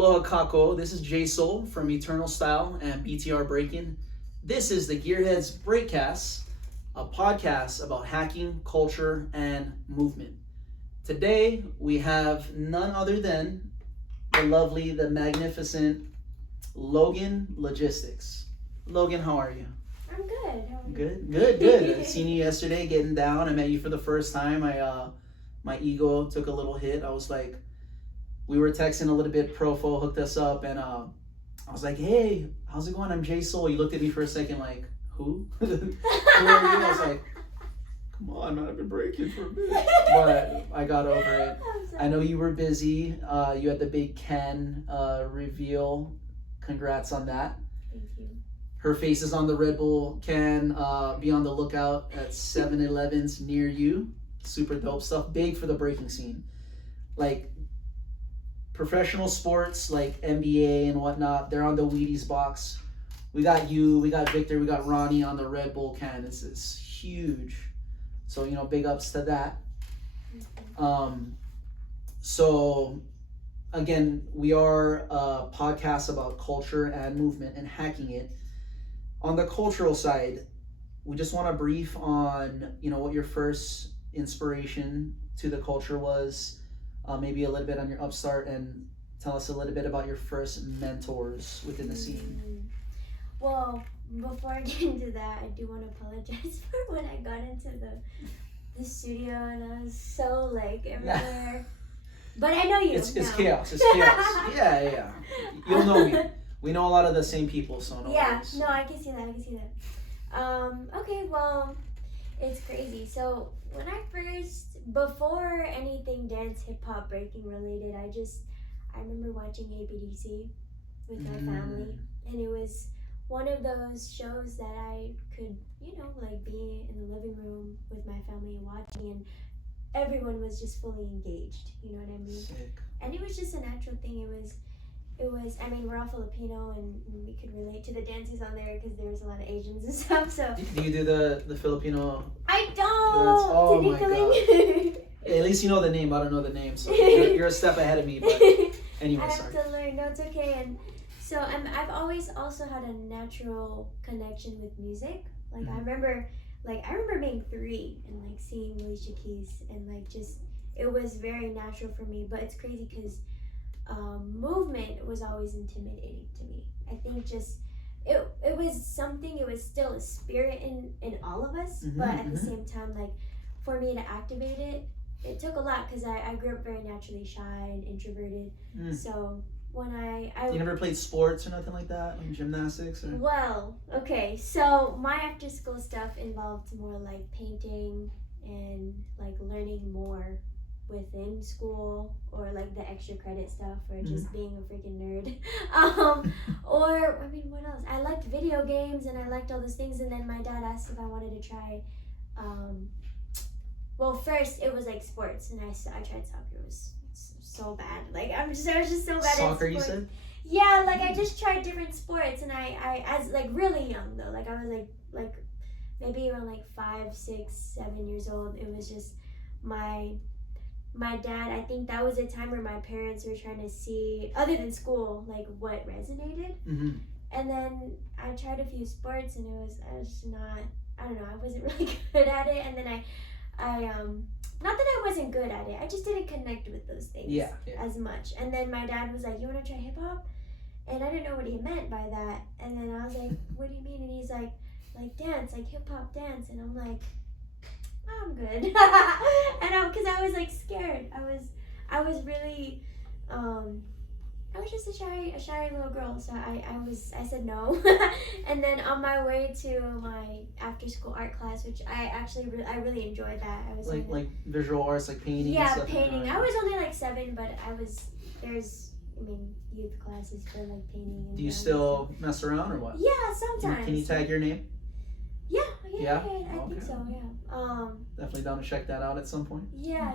Aloha Kako, this is JASOUL from Eternal Style and BTR Breaking. This is the Gearheads Breakcast, a podcast about hacking, culture, and movement. Today, we have none other than the lovely, the magnificent Bgirl Logistix. Logan, how are you? I'm good. How are you? Good. I seen you yesterday getting down. I met you for the first time. My ego took a little hit. I was like, we were texting a little bit. Profo hooked us up, and I was like, "Hey, how's it going? I'm JASOUL." You looked at me for a second, like, "Who? Who are you?" I was like, "Come on, man, I've been breaking for a bit," but I got over it. I know you were busy. You had the big Ken reveal. Congrats on that. Thank you. Her face is on the Red Bull can. Be on the lookout at 7-Elevens near you. Super dope stuff. Big for the breaking scene. Like professional sports like NBA and whatnot, they're on the Wheaties box. We got you, we got Victor, we got Ronnie on the Red Bull can. It's huge. So, big ups to that. So again, we are a podcast about culture and movement and hacking it. On the cultural side, we just want to brief on, what your first inspiration to the culture was, maybe a little bit on your upstart, and tell us a little bit about your first mentors within the scene. Well, before I get into that, I do want to apologize for when I got into the studio and I was so everywhere. But I know you. It's chaos. It's chaos. Yeah. You'll know me. We know a lot of the same people, so no worries. No, I can see that. Okay, well, it's crazy. So when I before anything dance, hip hop, breaking related, I remember watching ABDC with my family, and it was one of those shows that I could, be in the living room with my family and watching, and everyone was just fully engaged. You know what I mean? Sick. And it was just a natural thing. It was. I mean, we're all Filipino, and we could relate to the dances on there because there was a lot of Asians and stuff. So. Do you do the Filipino? I don't. Oh my god. At least you know the name. I don't know the name, so you're a step ahead of me. But anyway, I have sorry. to learn. No, it's okay. And so I've always also had a natural connection with music. I remember being 3 and seeing Alicia Keys, and it was very natural for me. But it's crazy because movement was always intimidating to me. I think it was something. It was still a spirit in all of us, but at the same time, for me to activate it took a lot because I grew up very naturally shy and introverted. So when I you never played sports or nothing like that, like gymnastics? Or? Well, okay. So my after school stuff involved more painting and learning more within school, or the extra credit stuff, or just being a freaking nerd. Or what else? I liked video games and I liked all those things, and then my dad asked if I wanted to try well, first it was sports, and I tried soccer. It was so bad. I was just so bad at soccer, sports. you said? Yeah, I just tried different sports, and I as really young though. I was maybe around 5, 6, 7 years old. It was just my dad, I think that was a time where my parents were trying to see, other than school, what resonated. And then I tried a few sports, and I was not, I don't know, I wasn't really good at it. And then I not that I wasn't good at it, I just didn't connect with those things as much. And then my dad was like, "You want to try hip hop?" And I didn't know what he meant by that. And then I was like, "What do you mean?" And he's like dance, hip hop dance. And I'm like, I'm good. And because I was scared. I was really I was just a shy little girl, so I said no. And then on my way to my after school art class, which I really enjoyed that. I was like visual arts, painting. Yeah, and stuff painting. I was only 7, but there's youth classes for painting. And do you still mess around or what? Yeah, sometimes. Can you tag your name? Yeah, I think so. Yeah. Definitely down to check that out at some point. Yeah.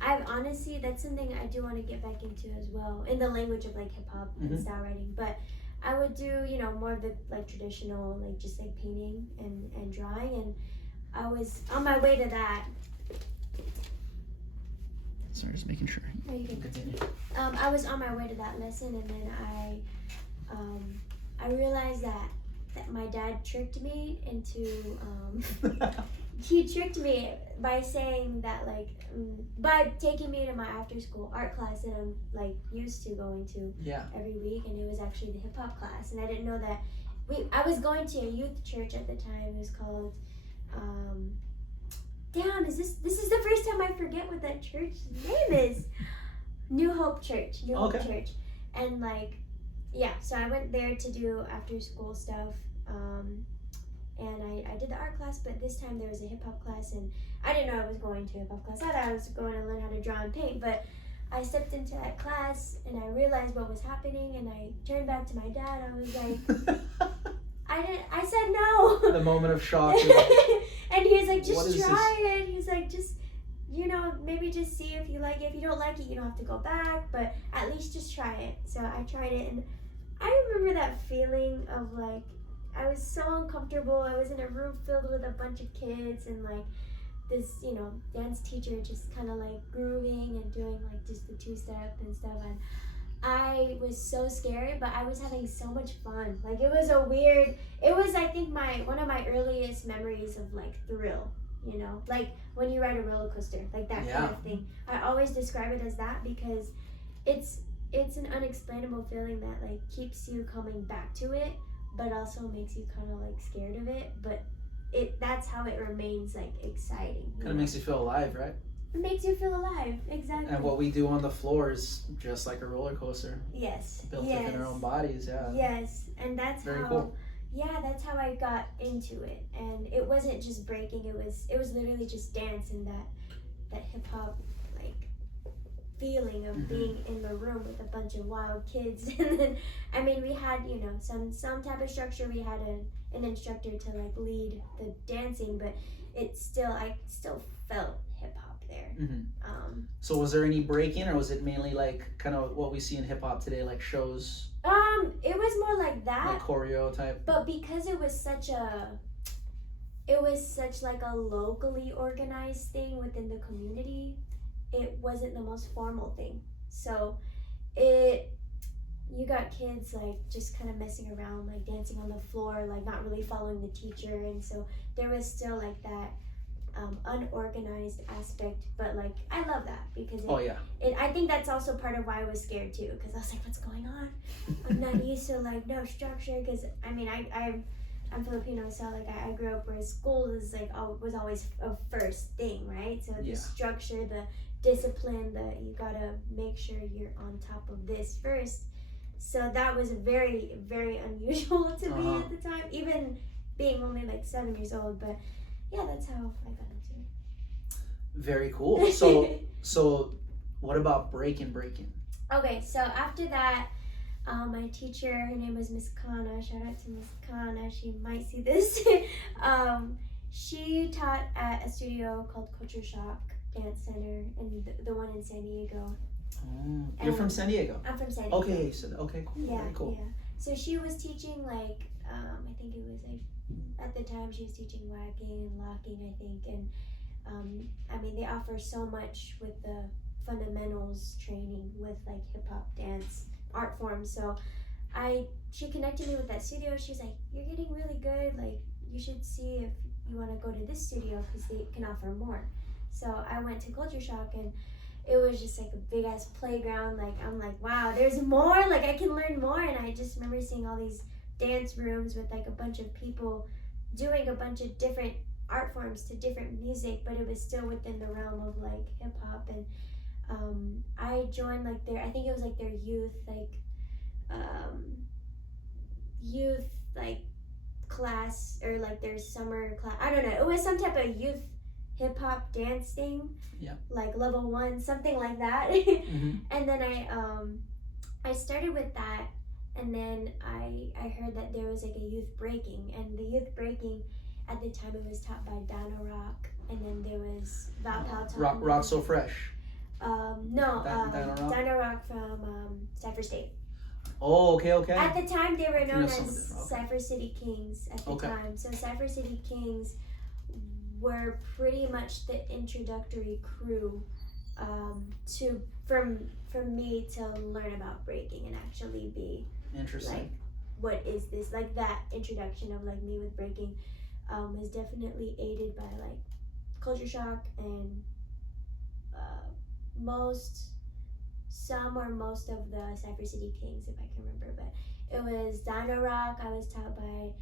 I've honestly, that's something I do want to get back into as well, in the language of hip hop and style writing. But I would do more of the traditional just painting and drawing, and I was on my way to that. Sorry, just making sure. No, you can Continue. I was on my way to that lesson, and then I realized that my dad tricked me into he tricked me by saying that like by taking me to my after school art class that I'm like used to going to every week, and it was actually the hip hop class, and I didn't know that I was going to a youth church at the time. It was called this is the first time I forget what that church name is. New Hope Church. Church. And like so I went there to do after school stuff. And I did the art class, but this time there was a hip hop class, and I didn't know I was going to hip hop class. I thought I was going to learn how to draw and paint, but I stepped into that class and I realized what was happening, and I turned back to my dad. I was like, I said no. The moment of shock. And he's like, just try it. He's like, just, maybe just see if you like it. If you don't like it, you don't have to go back, but at least just try it. So I tried it, and I remember that feeling of like, I was so uncomfortable. I was in a room filled with a bunch of kids, and like this, dance teacher just kind of like grooving and doing like just the two-step and stuff. And I was so scared, but I was having so much fun. Like it was I think one of my earliest memories of like thrill, like when you ride a roller coaster, like that kind of thing. I always describe it as that because it's an unexplainable feeling that like keeps you coming back to it, but also makes you kind of like scared of it, but that's how it remains like exciting. Kind of makes you feel alive, right? It makes you feel alive, exactly. And what we do on the floor is just like a roller coaster. Yes. Built within our own bodies, Yes, and that's very cool. Yeah, that's how I got into it, and it wasn't just breaking. It was literally just dance and that hip hop like feeling of being in the room with a bunch of wild kids. And then we had some type of structure. We had an instructor to like lead the dancing, but I still felt hip hop there. So was there any breaking, or was it mainly like kind of what we see in hip hop today, like shows? It was more like that, like choreo type. But because it was such like a locally organized thing within the community, it wasn't the most formal thing. So you got kids like just kind of messing around, like dancing on the floor, like not really following the teacher, and so there was still like that unorganized aspect, but like I love that because I think that's also part of why I was scared too, because I was like, what's going on? I'm not used to like no structure, because I'm Filipino, so like I grew up where school is like was always a first thing, right? So the structure, the discipline, you gotta make sure you're on top of this first. So that was very, very unusual to me at the time, even being only like 7 years old. But yeah, that's how I got into it. Very cool. So what about breaking? Okay, so after that, my teacher, her name was Miss Kana. Shout out to Miss Kana. She might see this. She taught at a studio called Culture Shock Dance Center, and the one in San Diego. You're from San Diego? I'm from San Diego. Okay, cool. Yeah, very cool. Yeah. So she was teaching like I think it was like at the time she was teaching whacking and locking, I think, and they offer so much with the fundamentals training with like hip hop dance art forms. So she connected me with that studio. She was like, "You're getting really good. Like you should see if you want to go to this studio because they can offer more." So I went to Culture Shock, and it was just like a big ass playground. Like I'm like, wow, there's more. Like I can learn more. And I just remember seeing all these dance rooms with like a bunch of people doing a bunch of different art forms to different music, but it was still within the realm of like hip hop. And I joined like I think it was like their youth class, or like their summer class. I don't know. It was some type of youth hip hop dance thing. Yeah. Like level 1, something like that. And then I started with that, and then I heard that there was like a youth breaking, and the youth breaking at the time it was taught by Dana Rock, and then there was Val Palton. Rock So Fresh. Dana Rock from Cypher State. Oh, okay. At the time, they were known as Cypher City Kings at the time. So Cypher City Kings were pretty much the introductory crew to for me to learn about breaking and actually be Interesting. like, what is this? Like that introduction of like me with breaking was definitely aided by like culture shock and most of the Cypher City Kings, if I can remember. But it was Dino Rock. I was taught by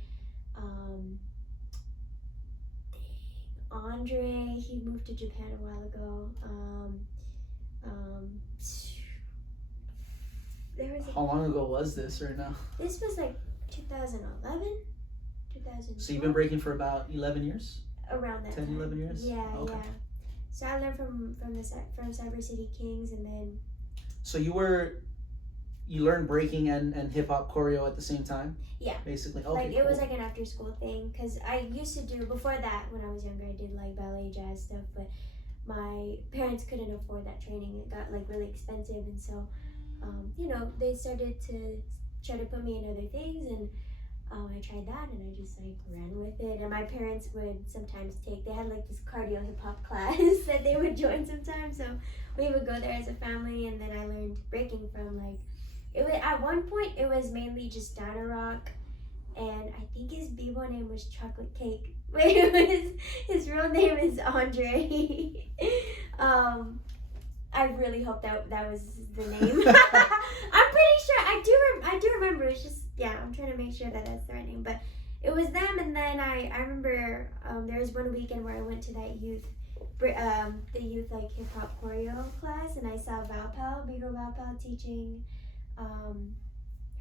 Andre. He moved to Japan a while ago. There was How long ago was this right now? This was like 2011, 2012. So you've been breaking for about 11 years? Around that 10, time. 11 years? Yeah, Okay. yeah. So I learned from Cyber City Kings, and then. So you learned breaking and hip hop choreo at the same time? Yeah. Basically. Okay. Like, it was like an after school thing, because I used to do, before that, when I was younger, I did like ballet, jazz stuff, but my parents couldn't afford that training. It got like really expensive, and so they started to try to put me in other things, and I tried that, and I just like ran with it. And my parents would sometimes they had like this cardio hip hop class that they would join sometimes, so we would go there as a family. And then I learned breaking from like, at one point it was mainly just Dino Rock, and I think his b-boy name was Chocolate Cake, but his real name is Andre. I really hope that was the name. I'm pretty sure. I do remember. It's just, yeah, I'm trying to make sure that that's the right name. But it was them, and then I remember there was one weekend where I went to that the youth like hip hop choreo class, and I saw Bgirl teaching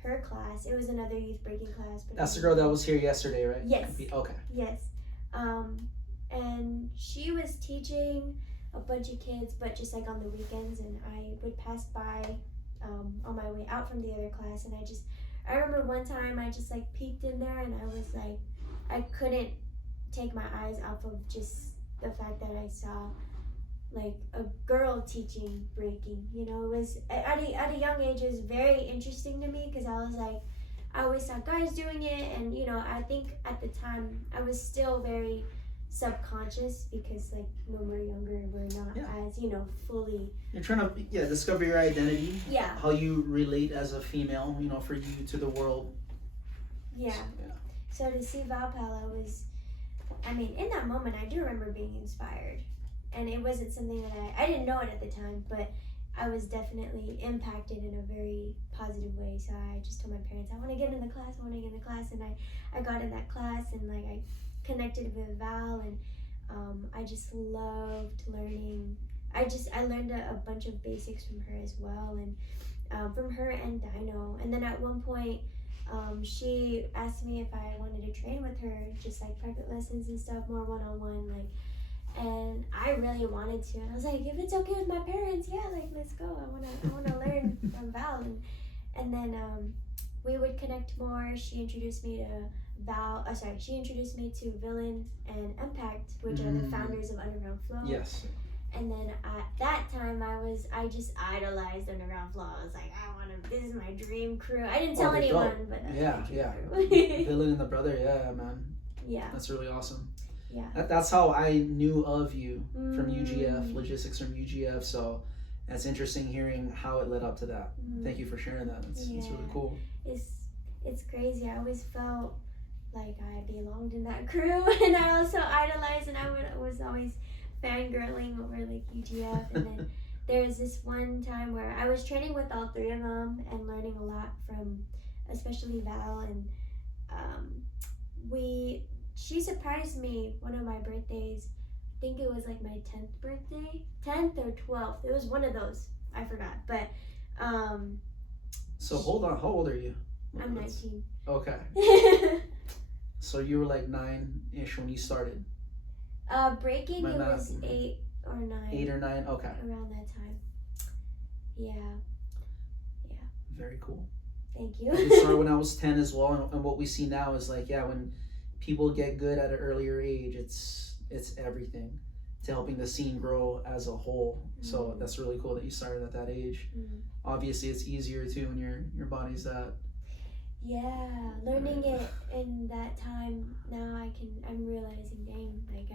her class. It was another youth breaking class. But that's the girl that was here yesterday, right? Yes. Okay. Yes. And she was teaching a bunch of kids, but just like on the weekends, and I would pass by on my way out from the other class, and I remember one time I just like peeked in there, and I was like, I couldn't take my eyes off of just the fact that I saw like a girl teaching breaking. It was at a young age, it was very interesting to me, because I was like, I always saw guys doing it, and I think at the time I was still very subconscious, because like when we're younger we're not as fully, you're trying to discover your identity, how you relate as a female, for you to the world. So to see Valpala was, in that moment I do remember being inspired, and it wasn't something that I didn't know it at the time, but I was definitely impacted in a very positive way. So I just told my parents, I want to get in the class, and I got in that class, and like I connected with Val, and I just loved learning. I learned a bunch of basics from her as well, and from her and Dino. And then at one point, she asked me if I wanted to train with her, just like private lessons and stuff, more one-on-one, like. And I really wanted to, and I was like, if it's okay with my parents, like, let's go. I wanna learn from Val, and then we would connect more. She introduced me to Villain and Impact, which are the founders of Underground Flow. Yes. And then at that time, I just idolized Underground Flow. I was like, this is my dream crew. I didn't tell anyone, but that's my dream crew. Villain and the brother, man. Yeah. That's really awesome. Yeah. That's how I knew of you, from UGF, logistics from UGF. So that's interesting hearing how it led up to that. Thank you for sharing that. It's really cool. It's crazy. I always felt like I belonged in that crew, and I also idolized, and I was always fangirling over like UGF. And then there's this one time where I was training with all three of them and learning a lot from, especially Val, and she surprised me one of my birthdays. I think it was like my 10th birthday, 10th or 12th. It was one of those. I forgot, but so hold on, how old are you? I'm 19. Okay. So you were like 9-ish when you started? Breaking, it was 8 or 9. 8 or 9, okay. Around that time. Yeah. Very cool. Thank you. I started when I was 10 as well, and what we see now is like, when people get good at an earlier age, it's everything to helping the scene grow as a whole. So that's really cool that you started at that age. Obviously it's easier too when your body's that. Learning it in that time, now I'm realizing, dang, like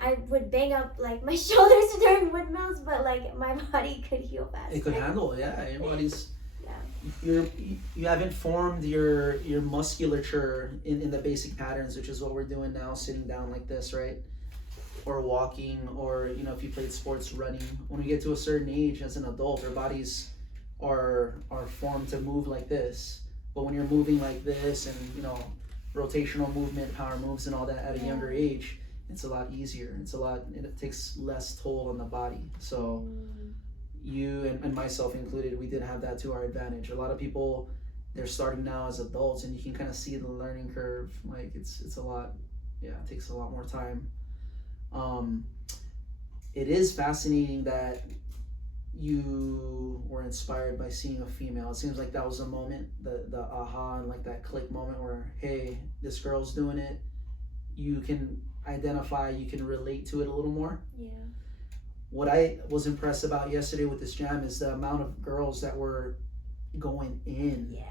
I would bang up like my shoulders during windmills, but like my body could heal fast. It could handle it, yeah. Your body's Yeah. you haven't formed your musculature in the basic patterns, which is what we're doing now, sitting down like this, right? Or walking, or you know, if you played sports, running. When we get to a certain age as an adult, our bodies are formed to move like this. But when you're moving like this, and you know, rotational movement, power moves, and all that at a younger age, it's a lot easier. It takes less toll on the body. So you and myself included, we did have that to our advantage. A lot of people, they're starting now as adults, and you can kind of see the learning curve. Like it's a lot, it takes a lot more time. It is fascinating that you were inspired by seeing a female. It seems like that was a moment, the aha and like that click moment where, hey, this girl's doing it. You can identify, you can relate to it a little more. Yeah. What I was impressed about yesterday with this jam is the amount of girls that were going in. Yeah.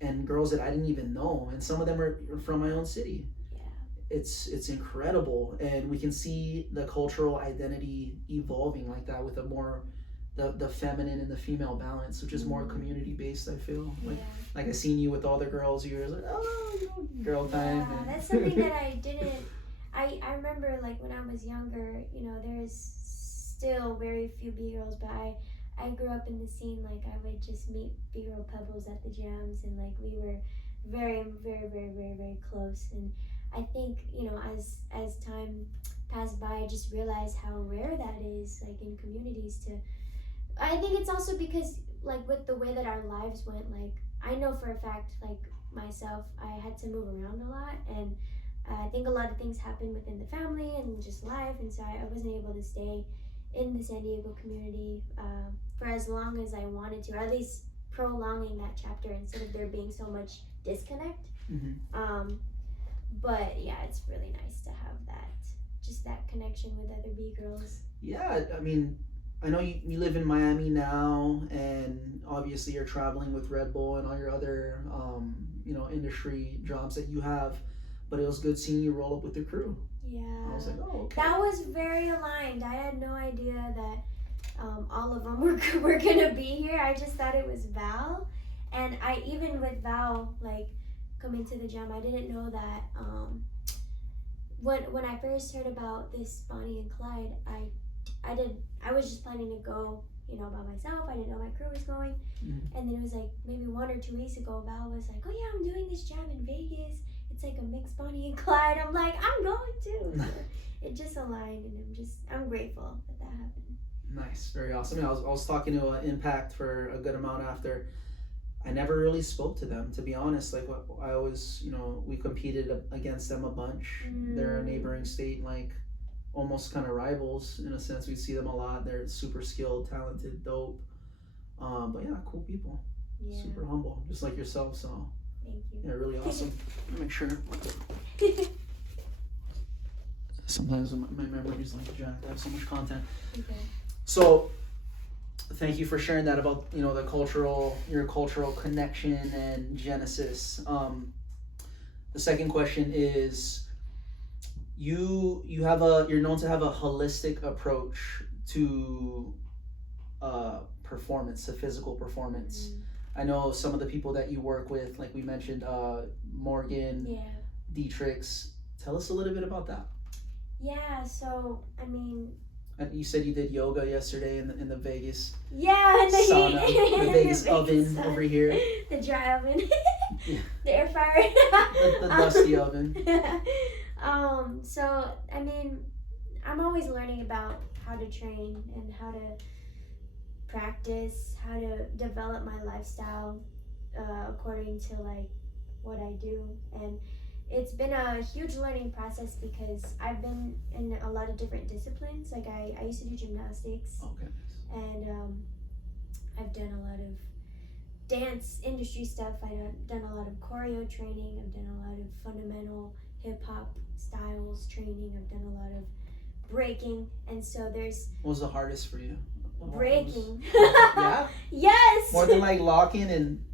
And girls that I didn't even know, and some of them are from my own city. Yeah. It's incredible, and we can see the cultural identity evolving like that with a more the feminine and the female balance, which is more community based. I feel like I seen you with all the girls. You were like, oh, you know, girl time. Yeah, that's something that I didn't. I remember like when I was younger, you know, there's still very few B-girls, but I grew up in the scene. Like I would just meet B-girl pebbles at the jams, and like we were very, very, very, very, very close. And I think, you know, as time passed by, I just realized how rare that is, like in communities. I think it's also because like with the way that our lives went, like I know for a fact, like myself, I had to move around a lot, and I think a lot of things happened within the family and just life, and so I wasn't able to stay in the San Diego community for as long as I wanted to, or at least prolonging that chapter instead of there being so much disconnect. But yeah, it's really nice to have that connection with other B-girls. Yeah, I mean, I know you live in Miami now, and obviously you're traveling with Red Bull and all your other you know, industry jobs that you have, but it was good seeing you roll up with the crew. Yeah. I was like, oh, okay. That was very aligned. I had no idea that all of them were gonna be here. I just thought it was Val, and I even with Val like coming to the jam, I didn't know that when I first heard about this Bonnie and Clyde, I was just planning to go, you know, by myself. I didn't know my crew was going, and then it was like maybe 1 or 2 weeks ago, Val was like, oh yeah, I'm doing this jam in Vegas. It's like a mixed Bonnie and Clyde. I'm like, I'm going too. So it just aligned, and I'm grateful that happened. Nice, very awesome. I was talking to Impact for a good amount after. I never really spoke to them, to be honest. Like I always, you know, we competed against them a bunch. They're a neighboring state, like almost kind of rivals in a sense. We see them a lot. They're super skilled, talented, dope. But yeah, cool people. Yeah. Super humble, just like yourself. So thank you. yeah, really awesome. Make sure. Sometimes my memory is like jacked. I have so much content. Okay. So thank you for sharing that about, you know, your cultural connection and genesis. The second question is, you're known to have a holistic approach to performance, to physical performance. I know some of the people that you work with, like we mentioned, Morgan, Dietrich. Tell us a little bit about that. Yeah, so I mean, you said you did yoga yesterday in the Vegas sauna, the Vegas oven over here. The dry oven. Yeah. The air fryer. the dusty oven. So I mean, I'm always learning about how to train and how to practice, how to develop my lifestyle according to like what I do, and it's been a huge learning process because I've been in a lot of different disciplines. Like I used to do gymnastics. Okay. And I've done a lot of dance industry stuff. I've done a lot of choreo training. I've done a lot of fundamental hip hop styles training. I've done a lot of breaking. And so there's... What was the hardest for you? Breaking. Yeah? Yes! More than like locking and...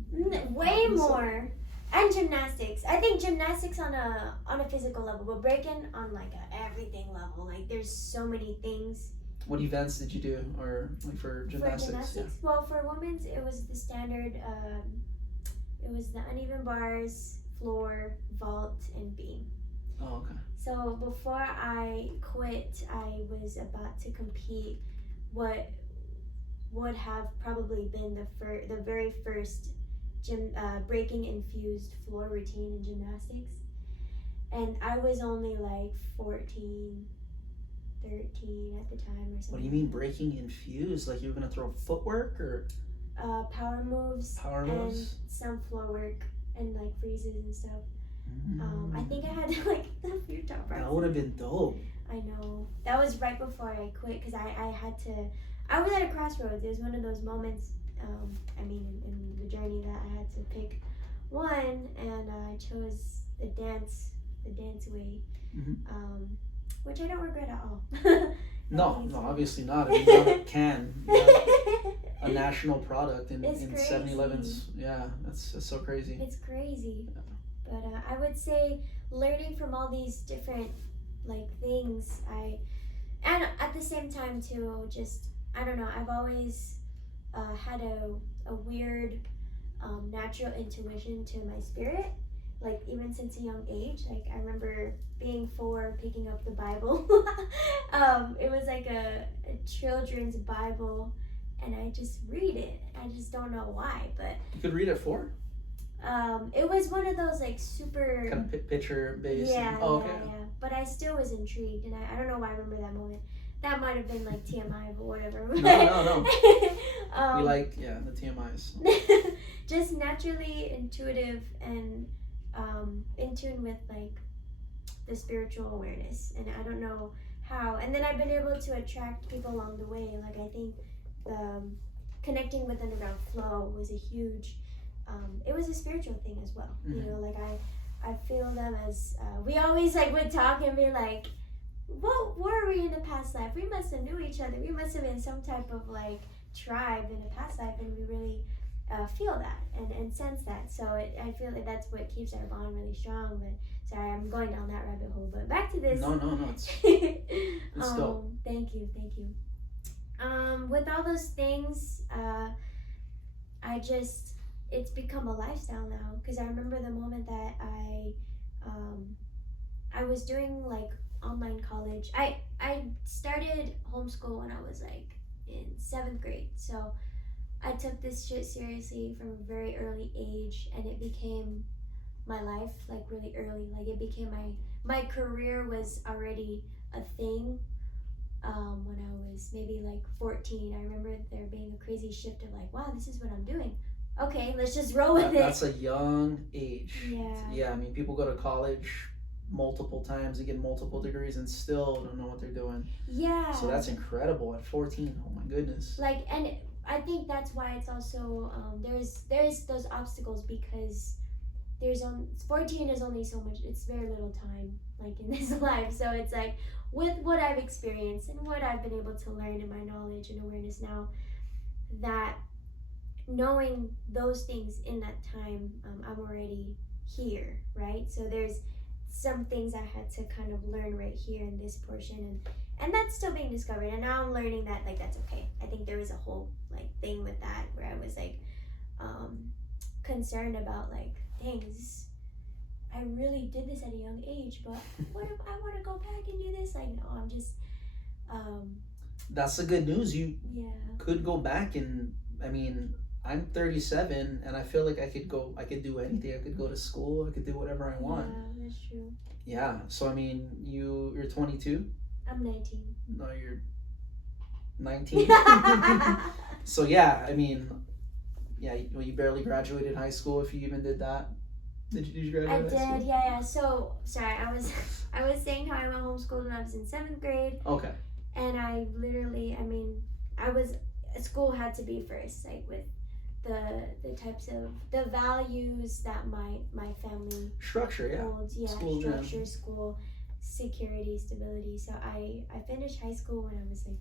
Way more. And gymnastics. I think gymnastics on a physical level, but breaking on like a everything level. Like there's so many things. What events did you do, or like for gymnastics? For gymnastics, well, for women's, it was the standard. It was the uneven bars, floor, vault, and beam. Oh, okay. So before I quit, I was about to compete what would have probably been the very first breaking infused floor routine in gymnastics, and I was only like 14, 13 at the time or something. What do you mean breaking infused? Like you were gonna throw footwork or power moves and some floor work and like freezes and stuff. I think I had like a few top parts. That would have been dope. I know. That was right before I quit because I had to. I was at a crossroads. It was one of those moments. In the journey that I had to pick one, and I chose the dance way, which I don't regret at all. No, obviously not. I mean, now it can. A national product in 7-Elevens. Yeah, that's so crazy. It's crazy. Yeah. But I would say learning from all these different like things, and at the same time too, just I don't know. I've always had a weird natural intuition to my spirit, like even since a young age. Like I remember being 4, picking up the Bible. It was like a children's Bible, and I just read it. I just don't know why, but you could read it 4. It was one of those like super kind of picture based. Yeah. But I still was intrigued, and I don't know why I remember that moment. That might have been like TMI, but whatever. No. We like the TMIs. Just naturally intuitive and in tune with like the spiritual awareness, and I don't know how. And then I've been able to attract people along the way. Like I think connecting with Underground Flow was a huge. It was a spiritual thing as well. You know, like I feel them as we always like would talk and be like, what were we in a past life? We must have knew each other. We must have been some type of like tribe in a past life, and we really feel that and sense that. So I feel like that's what keeps our bond really strong. But sorry, I'm going down that rabbit hole. But back to this. No, it's dope. Thank you. With all those things, it's become a lifestyle now. Because I remember the moment that I was doing like online college. I started homeschool when I was like in 7th grade. So I took this shit seriously from a very early age, and it became my life like really early. Like it became my career was already a thing when I was maybe like 14. I remember there being a crazy shift of like, wow, this is what I'm doing. Okay, let's just roll with it. That's a young age. Yeah. I mean, people go to college multiple times, they get multiple degrees and still don't know what they're doing. Yeah. So that's incredible at 14. Oh my goodness. Like, and I think that's why it's also there's those obstacles, because 14 is only so much. It's very little time like in this life. So it's like with what I've experienced and what I've been able to learn in my knowledge and awareness now, that knowing those things in that time, I'm already here, right? So there's some things I had to kind of learn right here in this portion, and that's still being discovered. And now I'm learning that like that's okay. I think there was a whole like thing with that where I was like concerned about like, dang, I really did this at a young age, but what if I want to go back and do this? Like, no, I'm just that's the good news. You could go back, and I mean, I'm 37, and I feel like I could do anything. I could go to school. I could do whatever I want. Yeah, that's true. Yeah. So I mean, you're 22. I'm 19. No, you're 19. So yeah, I mean, you barely graduated high school, if you even did that. Did you graduate high school? I did. Yeah. So sorry, I was saying how I went homeschooled when I was in 7th grade. Okay. And I literally, school had to be first, like with the types of the values that my family structure holds. School, structure, school, security, stability. So I finished high school when I was like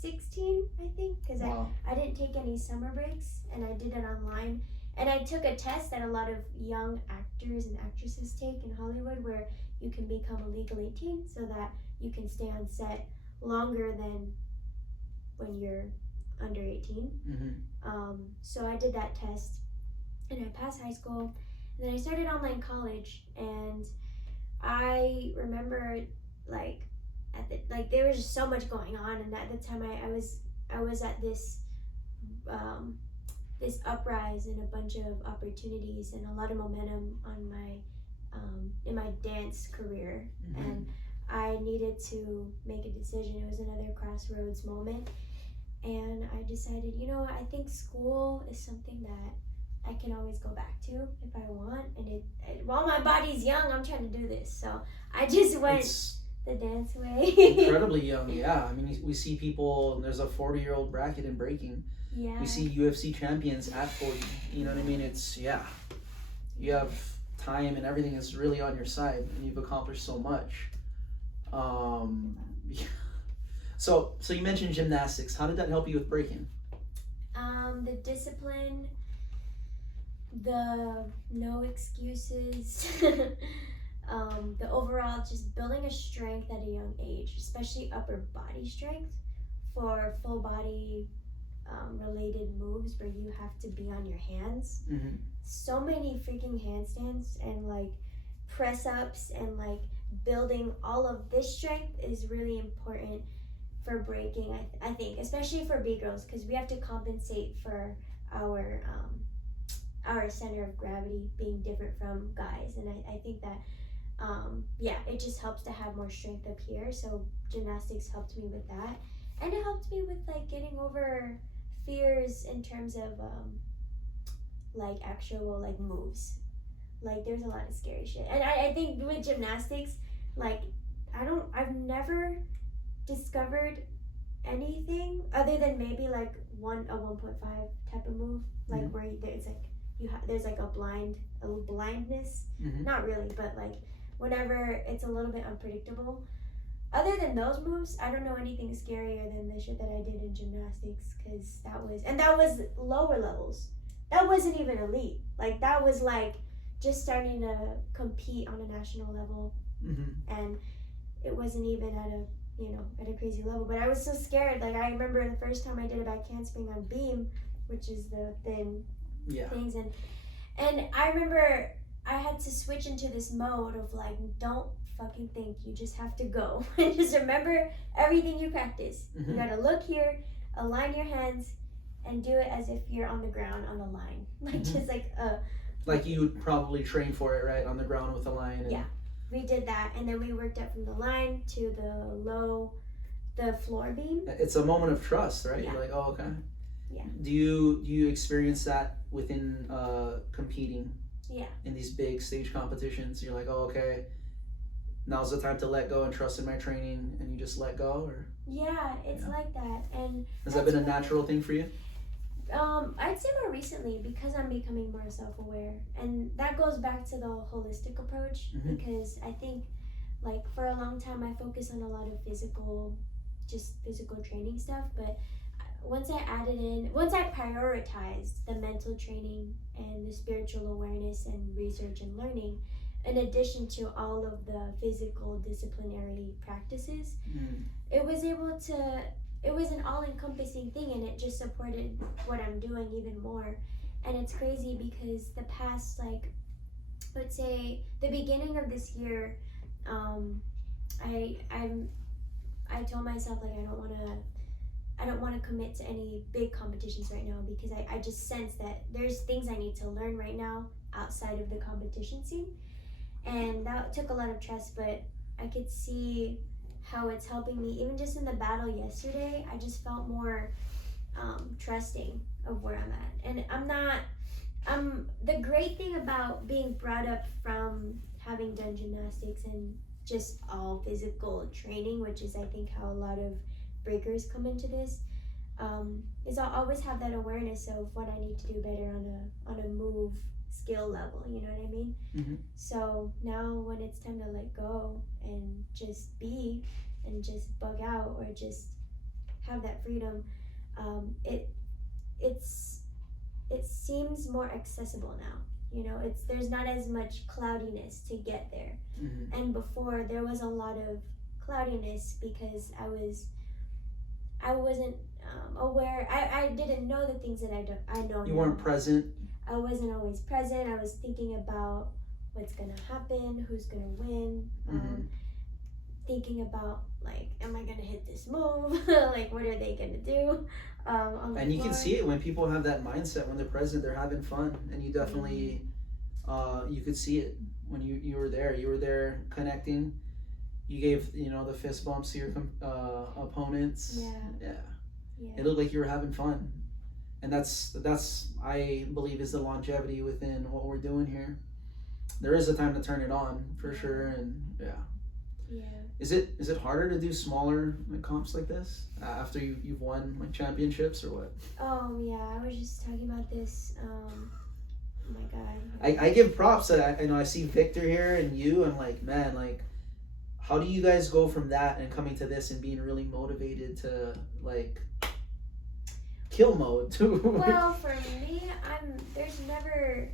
16, I think, because I didn't take any summer breaks, and I did it online, And I took a test that a lot of young actors and actresses take in Hollywood, where you can become a legal 18 so that you can stay on set longer than when you're under 18. So I did that test and I passed high school. And then I started online college, and I remember like there was just so much going on, and at the time I was at this this uprise and a bunch of opportunities and a lot of momentum on my in my dance career, and I needed to make a decision. It was another crossroads moment, and I decided, I think school is something that I can always go back to if I want, and while my body's young, I'm trying to do this, so I just went the dance way. Incredibly young, yeah. I mean, we see people, there's a 40-year-old bracket in breaking. Yeah. We see UFC champions at 40. You know what I mean? It's, you have time and everything is really on your side, and you've accomplished so much. So you mentioned gymnastics. How did that help you with breaking? The discipline, the no excuses, the overall just building a strength at a young age, especially upper body strength for full body related moves where you have to be on your hands. So many freaking handstands and like press ups, and like building all of this strength is really important for breaking. I think, especially for B-girls, because we have to compensate for our center of gravity being different from guys, and I think that it just helps to have more strength up here. So gymnastics helped me with that, and it helped me with like getting over fears in terms of like actual like moves. Like there's a lot of scary shit, and I think with gymnastics, like I've never discovered anything other than maybe like a 1.5 type of move, like where there's like there's like a blindness, not really, but like whenever it's a little bit unpredictable. Other than those moves, I don't know anything scarier than the shit that I did in gymnastics, because that was lower levels. That wasn't even elite. Like that was like just starting to compete on a national level, and it wasn't even at a crazy level. But I was so scared. Like I remember the first time I did a back handspring on beam, which is the thin things, and I remember I had to switch into this mode of like, don't fucking think, you just have to go and just remember everything you practice. You gotta look here, align your hands, and do it as if you're on the ground on the line, like just like you would probably train for it, right, on the ground with a line. Yeah, we did that, and then we worked up from the line to the floor beam. It's a moment of trust, right? Yeah. You're like, oh, okay. Yeah. Do you experience that within competing? Yeah. In these big stage competitions, you're like, oh, okay, now's the time to let go and trust in my training, and you just let go, or? Yeah, it's like that. And has that been a natural thing for you? I'd say more recently, because I'm becoming more self-aware, and that goes back to the holistic approach, because I think like for a long time I focused on a lot of physical training stuff, but once I prioritized the mental training and the spiritual awareness and research and learning, in addition to all of the physical disciplinary practices, it was an all-encompassing thing, and it just supported what I'm doing even more. And it's crazy because the past, like, let's say the beginning of this year, I told myself like I don't want to commit to any big competitions right now, because I just sense that there's things I need to learn right now outside of the competition scene, and that took a lot of trust. But I could see how it's helping me. Even just in the battle yesterday, I just felt more trusting of where I'm at. And the great thing about being brought up from having done gymnastics and just all physical training, which is I think how a lot of breakers come into this, is I'll always have that awareness of what I need to do better on a move skill level, you know what I mean? So now when it's time to let go and just be and just bug out or just have that freedom, it seems more accessible now. You know, there's not as much cloudiness to get there. Mm-hmm. And before there was a lot of cloudiness because I wasn't aware. I didn't know the things that I know. You now. weren't present. I wasn't always present. I was thinking about what's gonna happen, who's gonna win. Thinking about like, am I gonna hit this move? Like, what are they gonna do? And you can see it when people have that mindset. When they're present, they're having fun, and you definitely, you could see it when you were there. You were there connecting. You gave the fist bumps to your opponents. Yeah. It looked like you were having fun, and that's I believe is the longevity within what we're doing here. There is a time to turn it on for sure, and Yeah. Is it harder to do smaller like comps like this after you've won like championships or what? Yeah, I was just talking about this. Oh my God. I give props. I see Victor here and you. I'm like, man, like, how do you guys go from that and coming to this and being really motivated to like kill mode too? Well, for me, there's never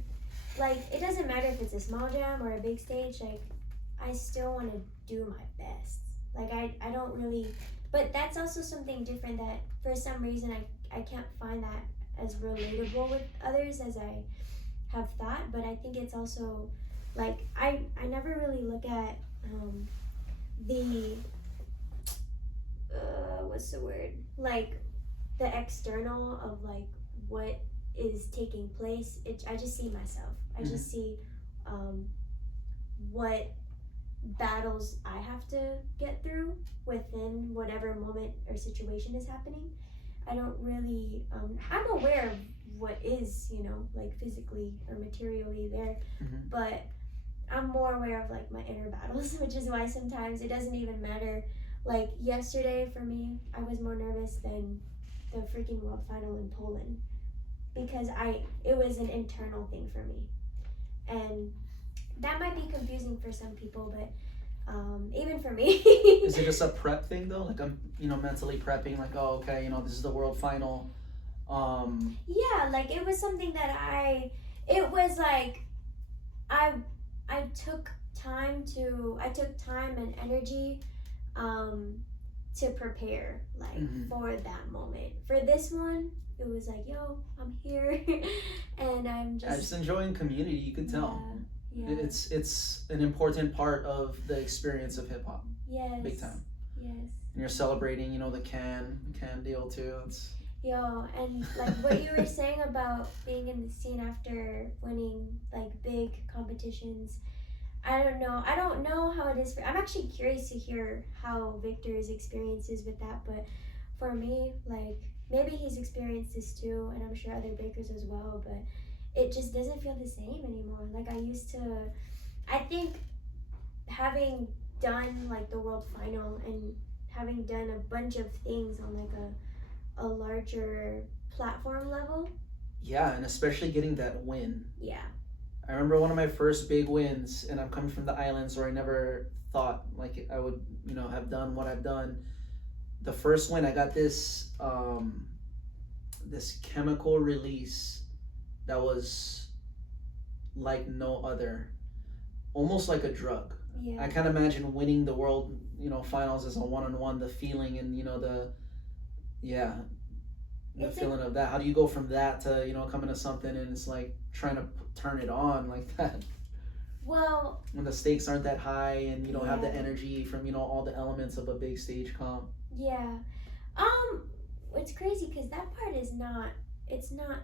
like, it doesn't matter if it's a small jam or a big stage. Like, I still want to do my best. Like, I don't really, but that's also something different that for some reason I can't find that as relatable with others as I have thought. But I think it's also like, I never really look at the what's the word, like the external of like what is taking place. I just see myself. I just see what battles I have to get through within whatever moment or situation is happening. I don't really I'm aware of what is, like physically or materially there, but I'm more aware of like my inner battles, which is why sometimes it doesn't even matter. Like yesterday for me, I was more nervous than the freaking world final in Poland because it was an internal thing for me. And that might be confusing for some people, but even for me. Is it just a prep thing though? Like I'm, mentally prepping, like, oh, okay, this is the world final. Yeah, like it was something that it was like, I took time and energy, to prepare, like, for that moment. For this one, it was like, yo, I'm here, and I'm just enjoying community. You could tell. Yeah. It's an important part of the experience of hip hop. Yes. Big time. Yes. And you're celebrating, the can deal too. Yo, and like what you were saying about being in the scene after winning like big competitions, I don't know how it is I'm actually curious to hear how Victor's experience is with that, but for me, like, maybe he's experienced this too, and I'm sure other bakers as well, but it just doesn't feel the same anymore. Like I think having done like the world final and having done a bunch of things on like a larger platform level. Yeah, and especially getting that win. Yeah. I remember one of my first big wins, and I'm coming from the islands where I never thought like I would, have done what I've done. The first win, I got this this chemical release that was like no other, almost like a drug. Yeah. I can't imagine winning the world, finals as a one-on-one, the feeling and the feeling of that. How do you go from that to coming to something and it's like trying to turn it on like that? Well, when the stakes aren't that high and you don't have the energy from all the elements of a big stage comp. Yeah. It's crazy because that part is not. It's not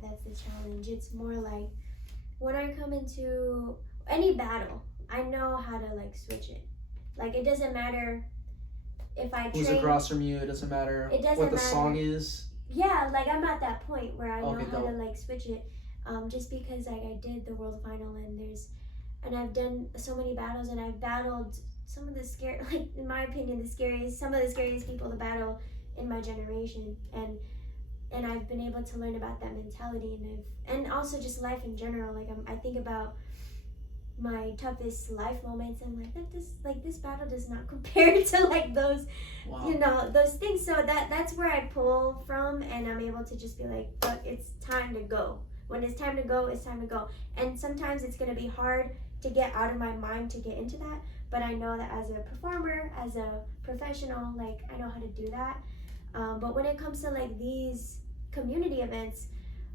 that's the challenge. It's more like when I come into any battle, I know how to like switch it. Like it doesn't matter if I who's across from you. It doesn't matter what the song is. Yeah, like I'm at that point where I know how dope. to like switch it. Just because like I did the world final and I've done so many battles and I've battled some of the like in my opinion some of the scariest people to battle in my generation, and I've been able to learn about that mentality and also just life in general. Like I think about my toughest life moments. I'm like this battle does not compare to like those, Wow. you know, those things. So that's where I pull from, and I'm able to just be like, look, it's time to go. When it's time to go, it's time to go. And sometimes it's gonna be hard to get out of my mind to get into that, but I know that as a performer, as a professional, like I know how to do that. But when it comes to like these community events,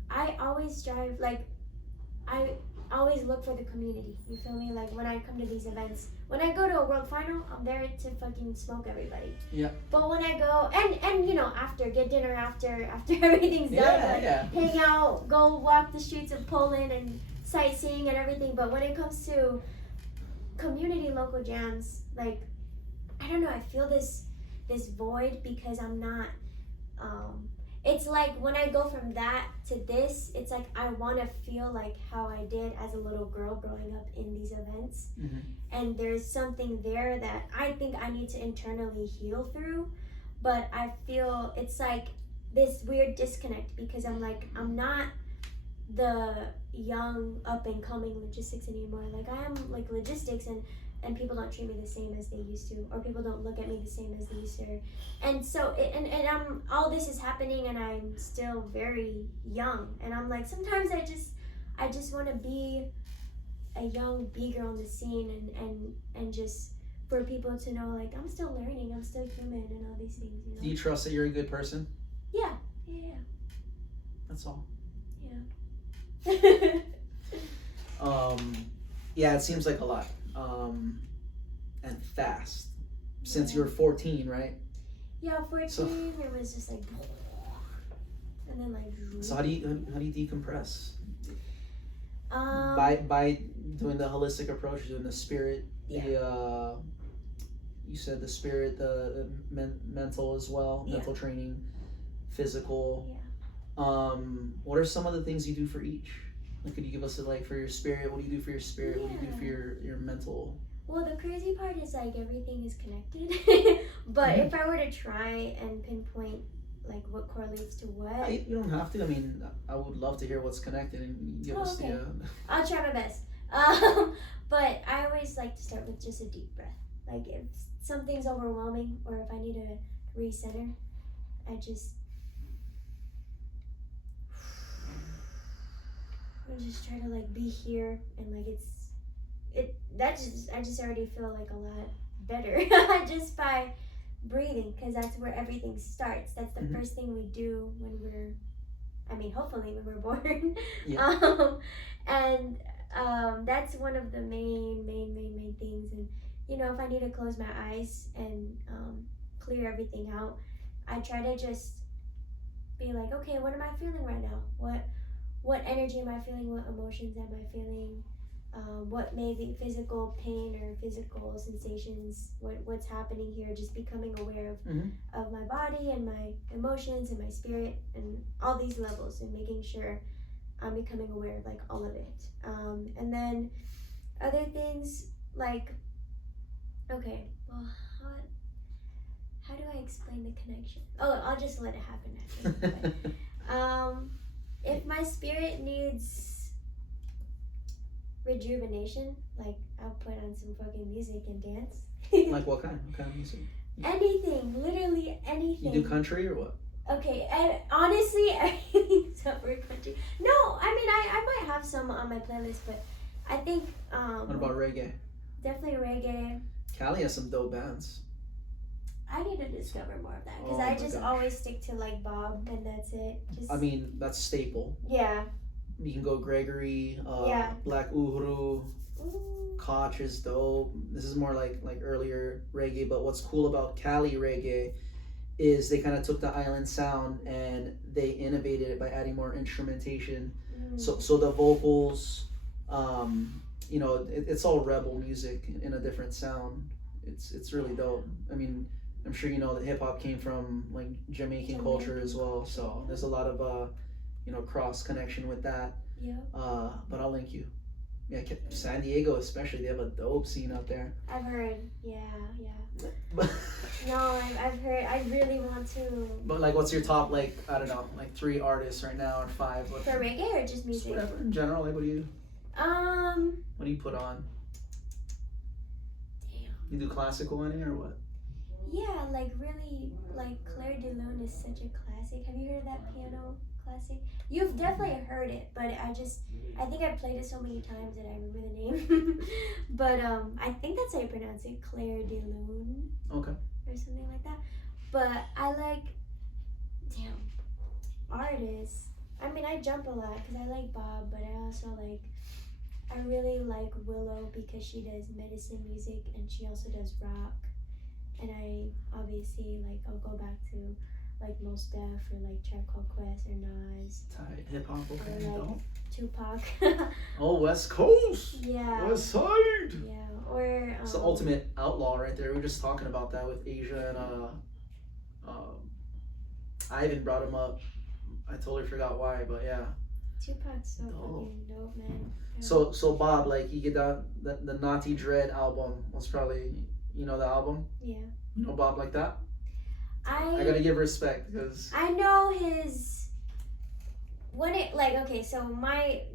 I always strive, like I always look for the community. You feel me? Like when I come to these events, when I go to a world final, I'm there to fucking smoke everybody. Yeah. But when I go and you know, after get dinner after everything's done, like, hang out, go walk the streets of Poland and sightseeing and everything. But when it comes to community local jams, like I don't know, I feel this void because I'm not it's like when I go from that to this, it's like I want to feel like how I did as a little girl growing up in these events. Mm-hmm. And there's something there that I think I need to internally heal through, but I feel it's like this weird disconnect because I'm not the young up and coming logistics anymore. Like I am like logistics, and people don't treat me the same as they used to, or people don't look at me the same as they used to. And so and I'm all this is happening and I'm still very young, and I'm like sometimes I just want to be a young Bgirl in the scene, and just for people to know like I'm still learning, I'm still human, and all these things, you know? Do you trust that you're a good person? Yeah. That's all. Yeah. Yeah, it seems like a lot. And fast. Since you were 14, right? Yeah, 14. So, it was just like, and then like. So how do you decompress? By doing the holistic approach, doing the spirit. Yeah. You said the spirit, the mental as well, mental training, physical. Yeah. What are some of the things you do for each? Like, could you give us for your spirit? What do you do for your spirit? Yeah. What do you do for your mental? Well, the crazy part is like everything is connected. But if I were to try and pinpoint like what correlates to what, You don't have to. I mean, I would love to hear what's connected and give us the. I'll try my best. But I always like to start with just a deep breath. Like if something's overwhelming or if I need to recenter, I just try to like be here, and like I just already feel like a lot better just by breathing, because that's where everything starts. That's the first thing we do when hopefully when we're born. Yeah. That's one of the main things. And you know, if I need to close my eyes and clear everything out, I try to just be like, okay, what am I feeling right now? What energy am I feeling? What emotions am I feeling? What may be physical pain or physical sensations? What's happening here? Just becoming aware of my body and my emotions and my spirit and all these levels, and making sure I'm becoming aware of like all of it. And then other things like, okay, well, how do I explain the connection? Oh, I'll just let it happen actually. If my spirit needs rejuvenation, like I'll put on some fucking music and dance. Like what kind? What kind of music? Anything, literally anything. You do country or what? Okay, and honestly, everything except for country. No, I mean I might have some on my playlist, but I think what about reggae? Definitely reggae. Cali has some dope bands. I need to discover more of that, because I just always stick to like Bob, and that's it. I mean, that's staple. Yeah. You can go Gregory, Black Uhuru, Koch is dope. This is more like earlier reggae, but what's cool about Cali reggae is they kind of took the island sound and they innovated it by adding more instrumentation. So the vocals, you know, it's all rebel music in a different sound. It's really dope. I mean, I'm sure you know that hip hop came from like Jamaican culture as well. So there's a lot of you know, cross connection with that. Yeah. But I'll link you. Yeah, San Diego especially, they have a dope scene out there. I've heard. Yeah. No, I've heard. I really want to. But like, what's your top, like, I don't know, like 3 artists right now or 5? For reggae or just music? Just whatever in general. Like, what do you? What do you put on? Damn. You do classical any or what? Yeah, like really, like Claire de Lune is such a classic. Have you heard of that piano classic? You've definitely heard it, but I think I played it so many times that I remember the name. But I think that's how you pronounce it, Claire de Lune. Okay. Or something like that. But I like, damn, artists. I mean, I jump a lot because I like Bob, but I really like Willow because she does medicine music and she also does rock. And I obviously I'll go back to like Mos Def or like Tribe Called Quest or Nas. Tight hip hop, okay. Or like Tupac. Oh, West Coast. Yeah. West Side. Yeah. Or it's the ultimate outlaw right there. We were just talking about that with Asia and Ivan brought him up. I totally forgot why, but yeah. Tupac's so fucking dope, man. Yeah. So Bob, like you get that the Naughty Dread album was probably, you know, the album. Yeah. You know Bob like that. I gotta give respect because I know his when it like okay. So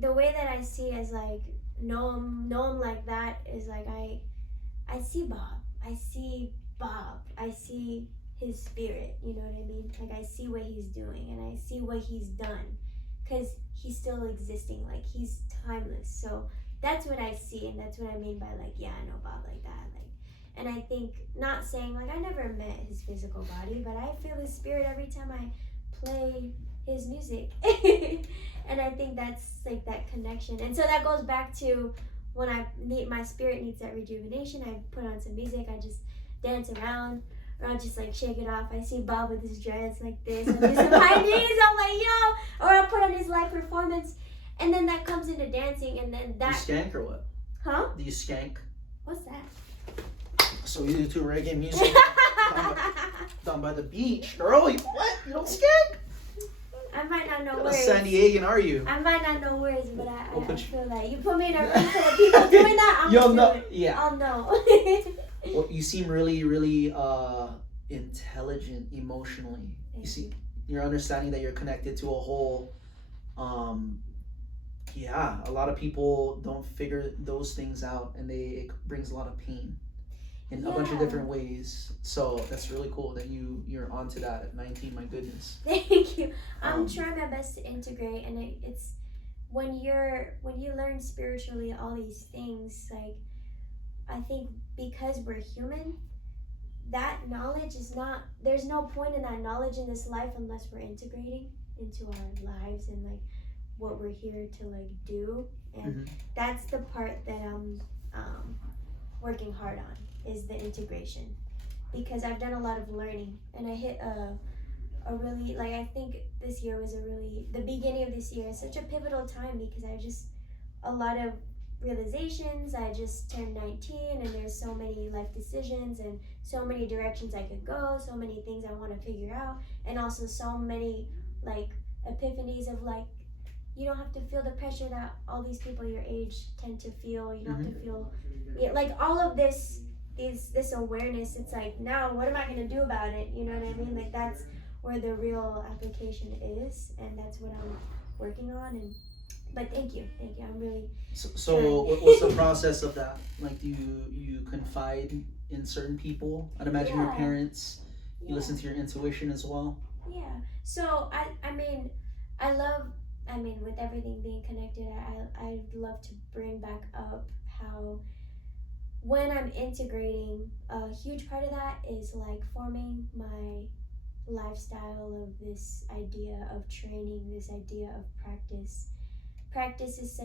the way that I see as like know him like that is like I see Bob. I see Bob. I see his spirit. You know what I mean? Like I see what he's doing and I see what he's done. Because he's still existing, like he's timeless. So that's what I see, and that's what I mean by like, yeah, I know Bob like that. Like, and I think not saying like I never met his physical body, but I feel his spirit every time I play his music, and I think that's like that connection. And so that goes back to when my spirit needs that rejuvenation. I put on some music, I just dance around. Or I'll just like shake it off. I see Bob with his dreads like this. I'm just on my knees. I'm like, yo. Or I'll put on his live performance. And then that comes into dancing. And then that. Do you skank or what? Huh? Do you skank? What's that? So you do 2 reggae music down by the beach. Girl, what? You don't skank? I might not know What words. San Diegan are you? I might not know words, but I you... feel like you put me in a room full of people doing that. You'll know. Yeah. I'll know. Well, you seem really, really intelligent emotionally. You see, you're understanding that you're connected to a whole. Yeah, a lot of people don't figure those things out, and it brings a lot of pain in a bunch of different ways. So that's really cool that you're onto that at 19. My goodness. Thank you. I'm trying my best to integrate, and it's when you learn spiritually all these things like. I think because we're human, that knowledge is not, there's no point in that knowledge in this life unless we're integrating into our lives and like what we're here to like do. And that's the part that I'm working hard on is the integration, because I've done a lot of learning and I hit a really, like I think this year was the beginning of this year is such a pivotal time because a lot of realizations. I just turned 19 and there's so many life decisions and so many directions I could go, so many things I want to figure out, and also so many like epiphanies of like you don't have to feel the pressure that all these people your age tend to feel. You don't have to feel like all of this is this awareness. It's like now what am I going to do about it? You know what I mean? Like that's where the real application is, and that's what I'm working on. And but thank you. I'm really. So what's the process of that? Like, do you confide in certain people? I'd imagine your parents. You listen to your intuition as well. Yeah. So I mean, with everything being connected, I'd love to bring back up how when I'm integrating, a huge part of that is like forming my lifestyle of this idea of training, this idea of practice. Practice is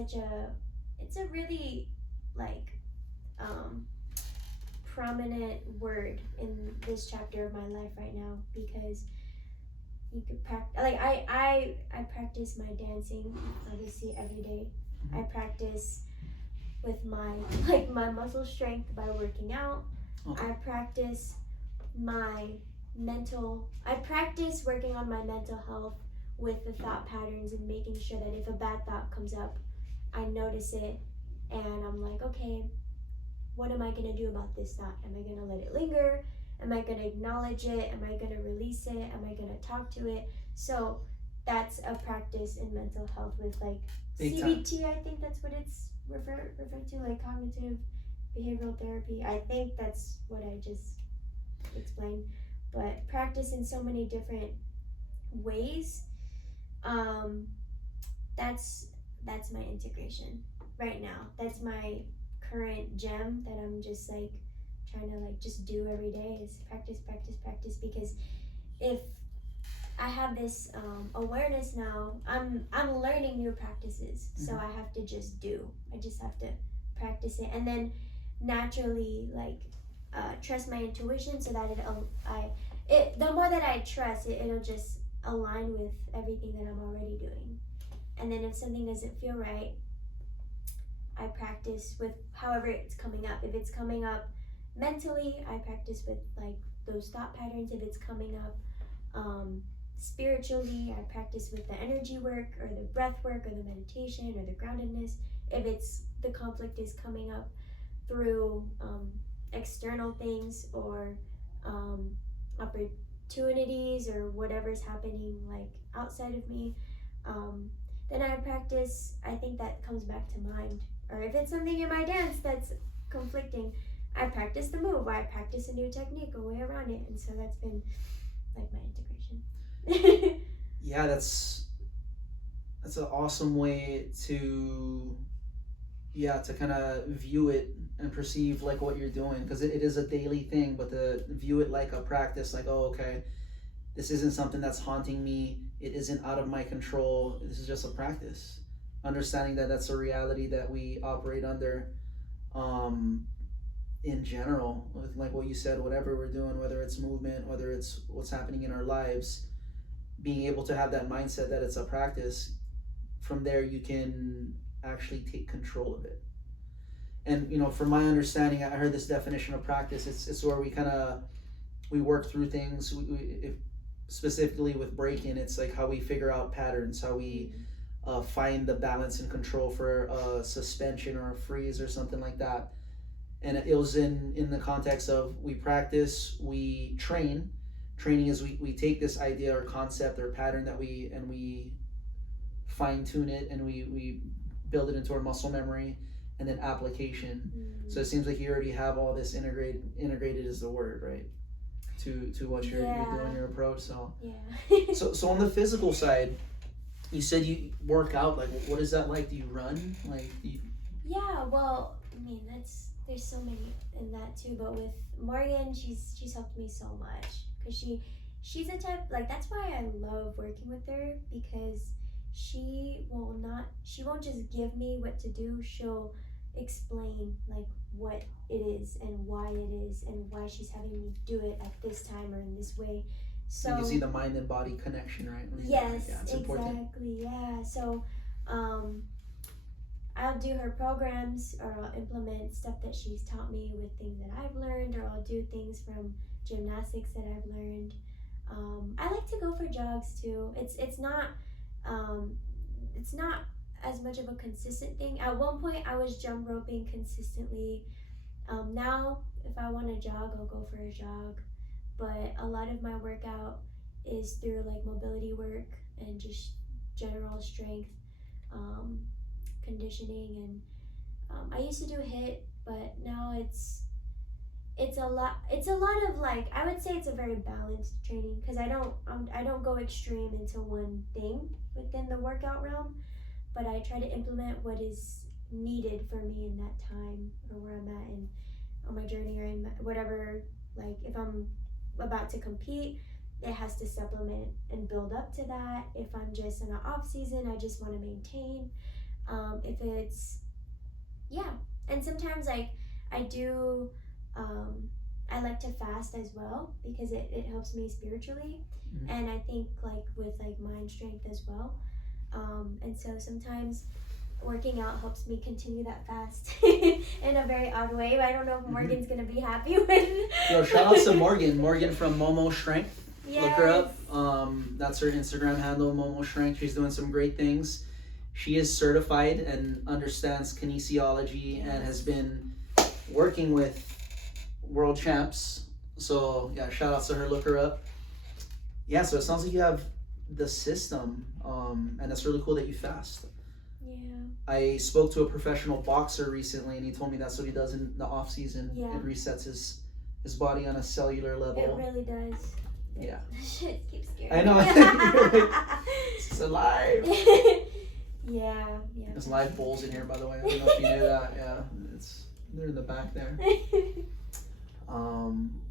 it's a really like prominent word in this chapter of my life right now, because you could practice, like I practice my dancing obviously every day. I practice with my muscle strength by working out. I practice working on my mental health with the thought patterns and making sure that if a bad thought comes up, I notice it and I'm like, okay, what am I going to do about this thought? Am I going to let it linger? Am I going to acknowledge it? Am I going to release it? Am I going to talk to it? So that's a practice in mental health with like Big CBT. I think that's what it's referred to, like cognitive behavioral therapy. I think that's what I just explained. But practice in so many different ways. That's my integration right now. That's my current gem that I'm just like trying to like just do every day is practice, because if I have this awareness now, I'm learning new practices, so I have to just do. I just have to practice it, and then naturally like trust my intuition, so that the more that I trust it, it'll just align with everything that I'm already doing. And then if something doesn't feel right, I practice with however it's coming up. If it's coming up mentally, I practice with like those thought patterns. If it's coming up spiritually, I practice with the energy work or the breath work or the meditation or the groundedness. If it's the conflict is coming up through external things or opportunities or whatever's happening like outside of me, then I practice. I think that comes back to mind. Or if it's something in my dance that's conflicting, I practice the move. I practice a new technique, a way around it, and so that's been like my integration. Yeah, that's an awesome way to kind of view it and perceive like what you're doing, because it is a daily thing, but to view it like a practice, like, oh, okay, this isn't something that's haunting me, it isn't out of my control, this is just a practice, understanding that that's a reality that we operate under in general, with like what you said, whatever we're doing, whether it's movement, whether it's what's happening in our lives, being able to have that mindset that it's a practice. From there you can actually take control of it. And from my understanding, I heard this definition of practice, it's where we work through things. If specifically with breaking, it's like how we figure out patterns, how we find the balance and control for a suspension or a freeze or something like that. And it was in the context of we practice, we train. Training is we take this idea or concept or pattern that we fine tune it, and we build it into our muscle memory, and then application. So it seems like you already have all this integrated is the word, right? To what you're doing, your approach. So yeah. so on the physical side, you said you work out. Like, what is that like? Do you run? Like, Yeah, well, I mean, there's so many in that too. But with Morgan, she's helped me so much, because she's a type, like, that's why I love working with her, because she won't just give me what to do. She'll explain like what it is and why it is and why she's having me do it at this time or in this way. So you can see the mind and body connection, right? Yes, it's exactly. Important. Yeah. So I'll do her programs, or I'll implement stuff that she's taught me with things that I've learned, or I'll do things from gymnastics that I've learned. I like to go for jogs too. It's not as much of a consistent thing. At one point I was jump roping consistently. Now if I want to jog, I'll go for a jog. But a lot of my workout is through like mobility work and just general strength, conditioning, and I used to do HIIT, but now it's a lot of, like, I would say it's a very balanced training, because I don't go extreme into one thing within the workout realm, but I try to implement what is needed for me in that time, or where I'm at in on my journey, or in whatever, like if I'm about to compete, it has to supplement and build up to that. If I'm just in an off season, I just want to maintain. If it's, and sometimes like I do, I like to fast as well, because it helps me spiritually, and I think like with like mind strength as well, and so sometimes working out helps me continue that fast in a very odd way. But I don't know if Morgan's gonna be happy with. Yo, shout out to Morgan from Momo Strength. Yes. Look her up. That's her Instagram handle, Momo Strength. She's doing some great things. She is certified and understands kinesiology, and has been working with world champs. So yeah, shout out to her. Look her up. Yeah, so it sounds like you have the system, and it's really cool that you fast. Yeah. I spoke to a professional boxer recently, and he told me that's what he does in the off season. Yeah. It resets his body on a cellular level. It really does. Yeah. Shit keeps scaring I know. me. It's alive. Yeah. There's live bulls in here, by the way. I don't know if you knew that. Yeah, they're in the back there.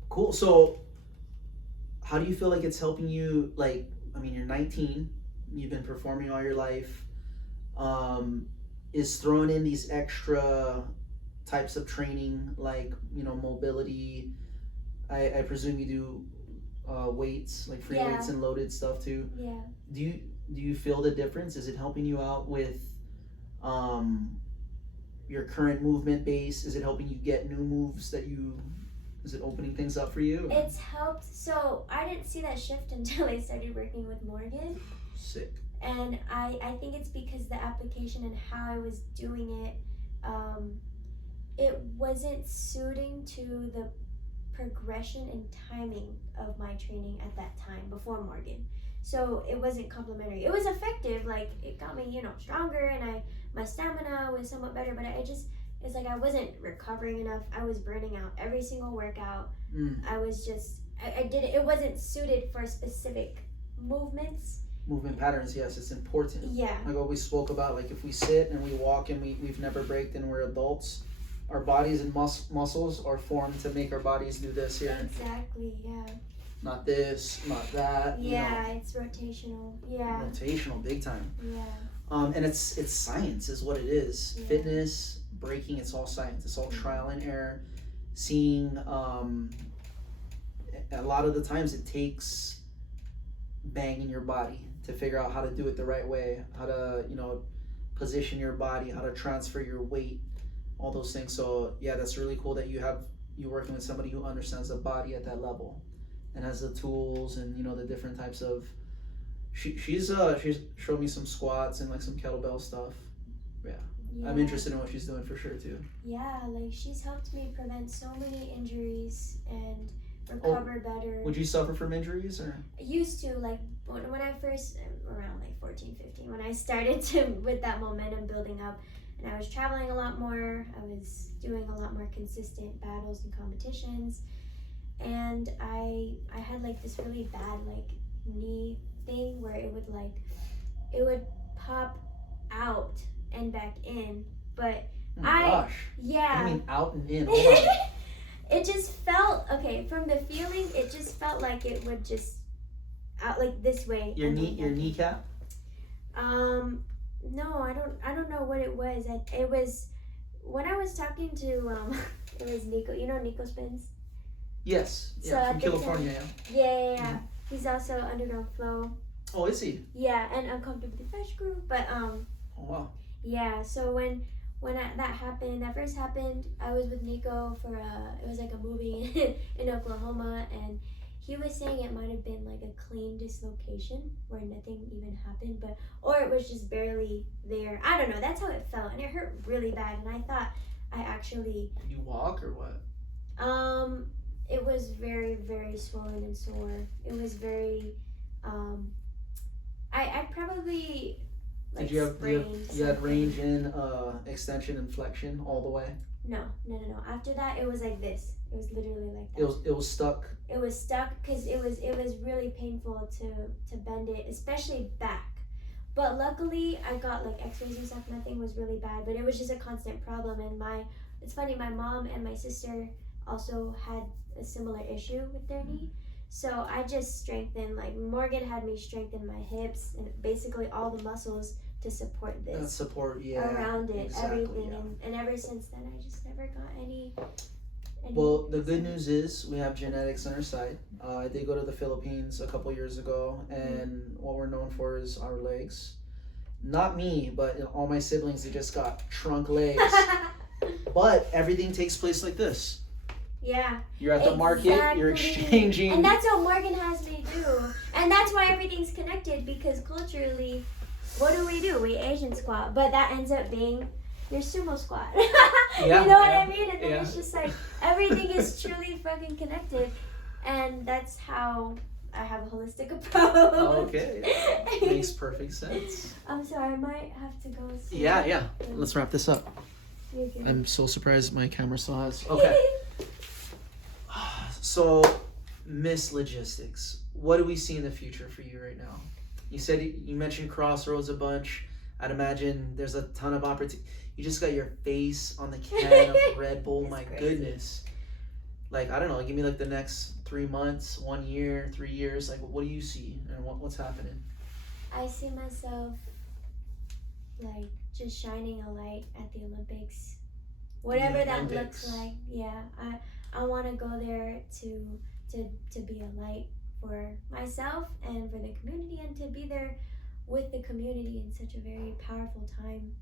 Cool. So, how do you feel like it's helping you? Like, I mean, you're 19. You've been performing all your life. Is throwing in these extra types of training, like, you know, mobility. I presume you do weights, like free weights and loaded stuff too. Yeah. Do you feel the difference? Is it helping you out with your current movement base? Is it helping you get new moves is it opening things up for you? It's helped. So I didn't see that shift until I started working with Morgan. Sick. And I think it's because the application and how I was doing it, it wasn't suiting to the progression and timing of my training at that time before Morgan. So it wasn't complementary. It was effective, like it got me, you know, stronger, and my stamina was somewhat better, but it's like I wasn't recovering enough. I was burning out every single workout. I was just, I did it. It wasn't suited for specific movements. Movement patterns, yes, it's important. Yeah. Like what we spoke about, like if we sit and we walk and we've never braked and we're adults, our bodies and muscles are formed to make our bodies do this here. Exactly, yeah. Not this, not that. Yeah, you know. It's rotational. Yeah. Rotational, big time. Yeah. And it's science is what it is. Yeah. Fitness, breaking, it's all science. It's all trial and error. Seeing, a lot of the times it takes banging your body to figure out how to do it the right way, how to, you know, position your body, how to transfer your weight, all those things. So yeah, that's really cool that you're working with somebody who understands the body at that level and has the tools and, you know, the different types of, she's showed me some squats and like some kettlebell stuff. Yeah. I'm interested in what she's doing for sure too. Yeah, like she's helped me prevent so many injuries and recover better. Would you suffer from injuries or? I used to, like when I first, around like 14, 15, when I started with that momentum building up, and I was traveling a lot more, I was doing a lot more consistent battles and competitions, and I had like this really bad like knee thing where it would pop out and back in, but oh my gosh. Yeah. I mean out and in. It just felt, okay, from the feeling, it just felt like it would just out like this way. Your kneecap? No, I don't know what it was. It was when I was talking to it was Nico. You know Nico Spins? Yes. So yeah, from California. Yeah. Mm-hmm. He's also Underground Flow. Oh, is he? Yeah, and Uncomfortably Fresh group. But oh wow. Yeah. So when that first happened, I was with Nico for it was like a movie in Oklahoma, and he was saying it might have been like a clean dislocation where nothing even happened, or it was just barely there. I don't know. That's how it felt, and it hurt really bad. And I thought I actually. Can you walk or what? It was very, very swollen and sore. It was very. I probably. Like, Did you had range in extension and flexion all the way? No. After that, it was like this. It was literally like that. It was stuck. It was stuck because it was really painful to bend it, especially back. But luckily, I got like X-rays and stuff. Nothing was really bad, but it was just a constant problem. And it's funny. My mom and my sister also had a similar issue with their knee. So I just strengthened, like Morgan had me strengthen my hips and basically all the muscles to support this. Around it, exactly, everything. Yeah. And ever since then, I just never got any. Well, the good news is we have genetics on our side. I did go to the Philippines a couple years ago, and what we're known for is our legs. Not me, but all my siblings, they just got trunk legs. But everything takes place like this. Yeah. You're at the market, you're exchanging. And that's what Morgan has me do. And that's why everything's connected, because culturally, what do? We Asian squat. But that ends up being your sumo squat. Yeah, you know what I mean? And then it's just like, everything is truly fucking connected. And that's how I have a holistic approach. Okay, makes perfect sense. I'm sorry, I might have to go. Yeah. Let's wrap this up. You're good. I'm so surprised my camera still has. Okay. So, Miss Logistics, what do we see in the future for you right now? You said you mentioned Crossroads a bunch. I'd imagine there's a ton of opportunity. You just got your face on the can of Red Bull. My crazy. goodness. Like, I don't know. Give me like the next 3 months, 1 year, 3 years. Like, what do you see and what's happening? I see myself like just shining a light at the Olympics, whatever that Olympics. looks like. Yeah, I want to go there to be a light for myself and for the community, and to be there with the community in such a very powerful time.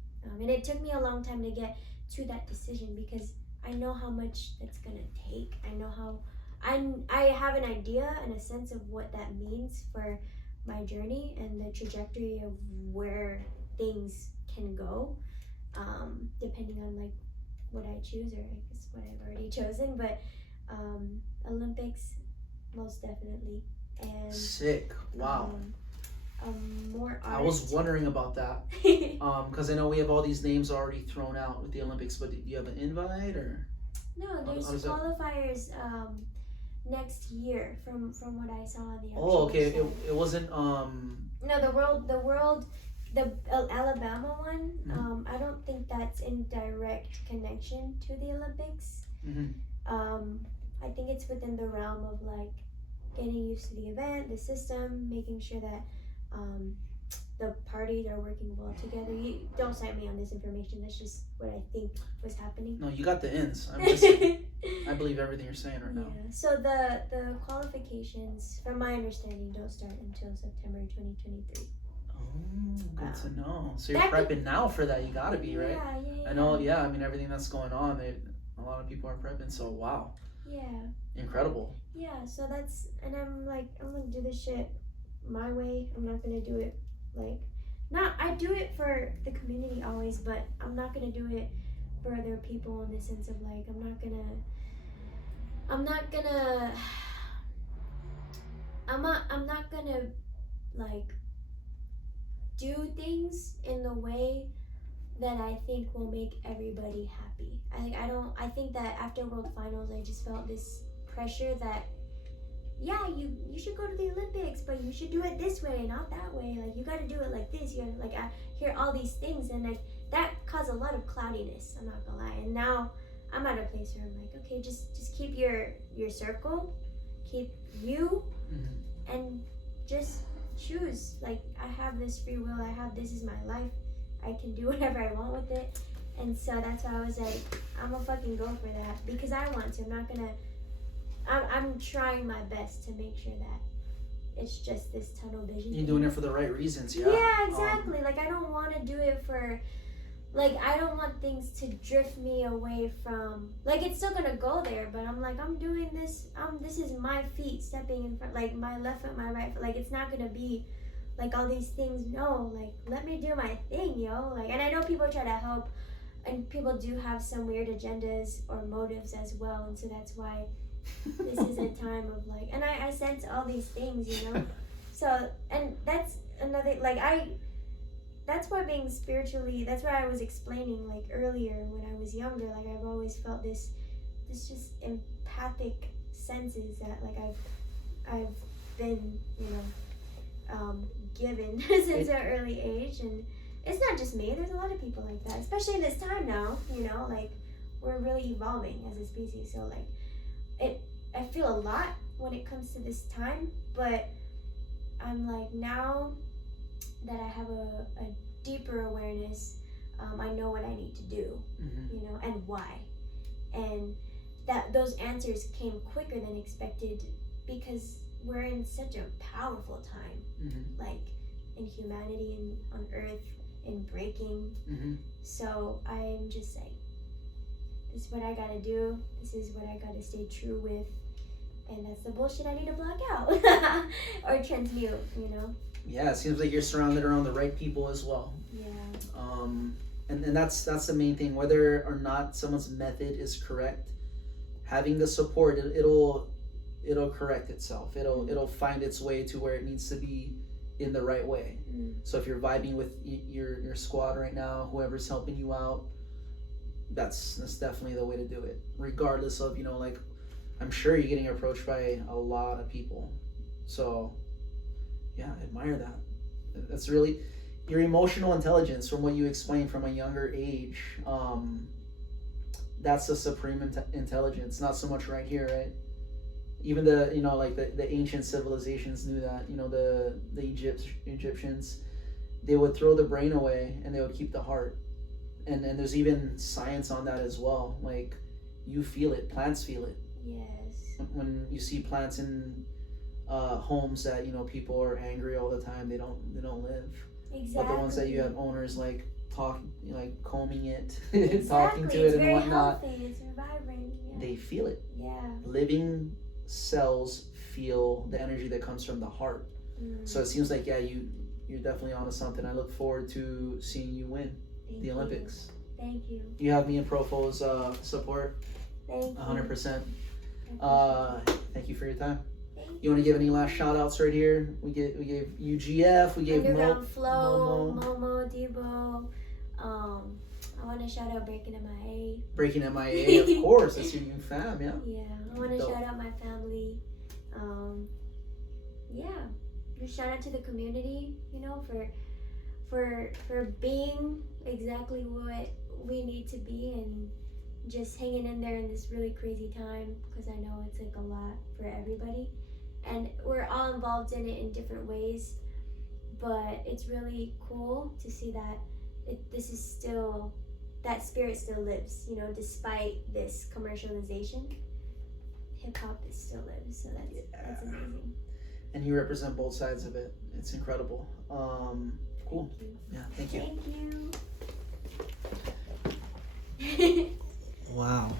And it took me a long time to get to that decision, because I know how much that's gonna take. I know how I have an idea and a sense of what that means for my journey and the trajectory of where things can go, depending on like what I choose, or I guess what I've already chosen. But Olympics, most definitely. And Sick. Wow. More art. I was wondering about that. Because I know we have all these names already thrown out with the Olympics, but do you have an invite or? No, there's how does that- qualifiers next year from what I saw on the. Oh, okay. actual It wasn't. No, the Alabama one. Mhm. I don't think that's in direct connection to the Olympics. Mhm. I think it's within the realm of like getting used to the event, the system, making sure that the parties are working well together. You don't cite me on this information. That's just what I think was happening. No, you got the ins. I believe everything you're saying right now. Yeah. So the qualifications, from my understanding, don't start until September 2023. Oh, good to know. So you're That could- prepping now for that. You gotta be, right? Yeah. I know. Yeah. I mean, everything that's going on, a lot of people are prepping. So wow, Yeah. incredible. Yeah. So that's, and I'm like, I'm gonna do this shit my way. I'm not gonna do it like, I do it for the community always, but I'm not gonna do it for other people in the sense of like, I'm not gonna like do things in the way that I think will make everybody happy. I think that after World Finals, I just felt this pressure that, yeah, you should go to the Olympics, but you should do it this way, not that way. Like, you got to do it like this. You gotta, like, I hear all these things, and like that caused a lot of cloudiness. I'm not gonna lie. And now I'm at a place where I'm like, okay, just keep your circle, keep you, Mhm. and just choose. Like, I have this free will. This is my life. I can do whatever I want with it. And so that's why I was like, I'm gonna fucking go for that because I want to. I'm trying my best to make sure that it's just this tunnel vision. You're doing it for the right reasons, yeah. Yeah, exactly. Like, I don't want to do it for, like, I don't want things to drift me away from, like, it's still gonna go there, but I'm like, I'm doing this, this is my feet stepping in front, like, my left foot, my right foot, like, it's not gonna be, like, all these things. No, like, let me do my thing, yo. Like, and I know people try to help, and people do have some weird agendas or motives as well, and so that's why this is a time of like, and I sense all these things, you know. So, and that's another, like, that's why being spiritually, that's why I was explaining like earlier when I was younger, like I've always felt this just empathic senses that like I've been, you know, given since an early age. And it's not just me, there's a lot of people like that, especially in this time now, you know, like we're really evolving as a species. So like I feel a lot when it comes to this time, but I'm like, now that I have a deeper awareness, I know what I need to do, you know, and why. And that those answers came quicker than expected because we're in such a powerful time, like in humanity and on Earth, in breaking. So I'm just like, this is what I gotta do. This is what I gotta stay true with. And that's the bullshit I need to block out or transmute, you know? Yeah, it seems like you're surrounded around the right people as well. Yeah. And that's the main thing. Whether or not someone's method is correct, having the support, it'll it'll correct itself. It'll find its way to where it needs to be in the right way. So if you're vibing with your squad right now, whoever's helping you out, that's definitely the way to do it. Regardless of, you know, like, I'm sure you're getting approached by a lot of people. So yeah, I admire that. That's really your emotional intelligence from what you explained from a younger age. That's the supreme intelligence, not so much right here, right? Even the, you know, like the ancient civilizations knew that, you know, the Egyptians, they would throw the brain away and they would keep the heart. And there's even science on that as well. Like, you feel it, plants feel it. Yes. When you see plants in homes that, you know, people are angry all the time, they don't live. Exactly. But the ones that you have owners like combing it, Exactly. talking to it and whatnot, It's very healthy. It's vibrant. Yeah. they feel it. Yeah. Living cells feel the energy that comes from the heart. So it seems like, yeah, you're definitely onto something. I look forward to seeing you win the Olympics. Thank you. You have me and Profo's support. Thank you. 100%. Thank you for your time. Thank You want to give any last shout outs right here? We gave UGF, we gave Underground Flow, Momo, Debo. I want to shout out Breaking MIA. Breaking MIA, of course. That's your new fam, yeah. Yeah, I want to shout out my family. Yeah, just shout out to the community, you know, for being exactly what we need to be and just hanging in there in this really crazy time, because I know it's like a lot for everybody and we're all involved in it in different ways, but it's really cool to see that this is still, that spirit still lives, you know, despite this commercialization. Hip-hop still lives, so that's amazing. And you represent both sides of it. It's incredible. Cool. Thank you. Yeah, thank you. Thank you. Wow.